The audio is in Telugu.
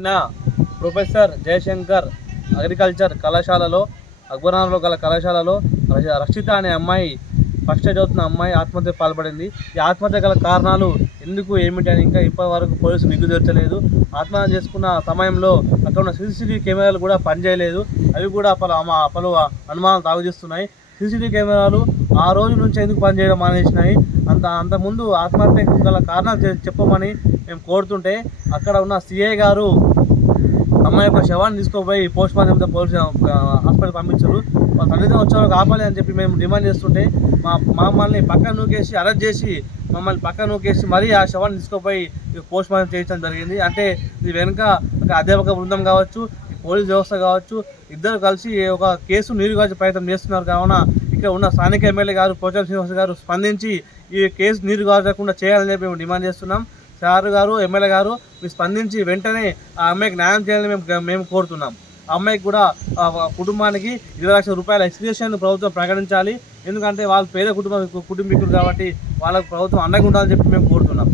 నిన్న ప్రొఫెసర్ జయశంకర్ అగ్రికల్చర్ కళాశాలలో అక్బరాన్లో గల కళాశాలలో రక్షిత అనే అమ్మాయి ఫస్ట్ చదువుతున్న అమ్మాయి ఆత్మహత్య పాల్పడింది. ఈ ఆత్మహత్య గల కారణాలు ఎందుకు ఏమిటి అని ఇంకా ఇప్పటి వరకు పోలీసులు నిగ్గు తెరచలేదు. ఆత్మహత్య చేసుకున్న సమయంలో అక్కడ ఉన్న సీసీటీవీ కెమెరాలు కూడా పనిచేయలేదు. అవి కూడా పలు పలు అనుమానాలు తాగుచేస్తున్నాయి సీసీటీవీ కెమెరాలు ఆ రోజు నుంచి ఎందుకు పనిచేయడం మానేసినాయి? అంత అంతకుముందు ఆత్మహత్యకు గల కారణాలు చెప్పమని మేము కోరుతుంటే అక్కడ ఉన్న సీఏ గారు అమ్మాయి యొక్క శవాన్ని తీసుకుపోయి పోస్ట్ మార్టం పోలీస్ హాస్పిటల్ పంపించారు. వాళ్ళ తల్లిదండ్రులు వచ్చే వరకు ఆపాలి అని చెప్పి మేము డిమాండ్ చేస్తుంటే మా మమ్మల్ని పక్కన నూకేసి అరెస్ట్ చేసి మమ్మల్ని పక్కన నూకేసి మరీ ఆ శవాన్ని తీసుకుపోయి పోస్ట్ మార్టం చేయించడం జరిగింది. అంటే ఇది వెనుక ఒక అధ్యాపక బృందం కావచ్చు పోలీస్ వ్యవస్థ కావచ్చు ఇద్దరు కలిసి ఒక కేసు నీరుగార్చే ప్రయత్నం చేస్తున్నారు. కావున ఇక్కడ ఉన్న స్థానిక ఎమ్మెల్యే గారు పోచారం శ్రీనివాస్ గారు స్పందించి ఈ కేసు నీరుగార్చకుండా చేయాలని చెప్పి మేము డిమాండ్ చేస్తున్నాం. సార్ గారు ఎమ్మెల్యే గారు మీరు స్పందించి వెంటనే ఆ అమ్మాయికి న్యాయం చేయాలని మేము మేము కోరుతున్నాం. ఆ అమ్మాయికి కూడా కుటుంబానికి ఇరవై లక్షల రూపాయల ఎక్స్క్యూషన్ ప్రభుత్వం ప్రకటించాలి. ఎందుకంటే వాళ్ళు పేద కుటుంబ కుటుంబీకులు కాబట్టి వాళ్ళకు ప్రభుత్వం అండగా ఉండాలని చెప్పి మేము కోరుతున్నాం.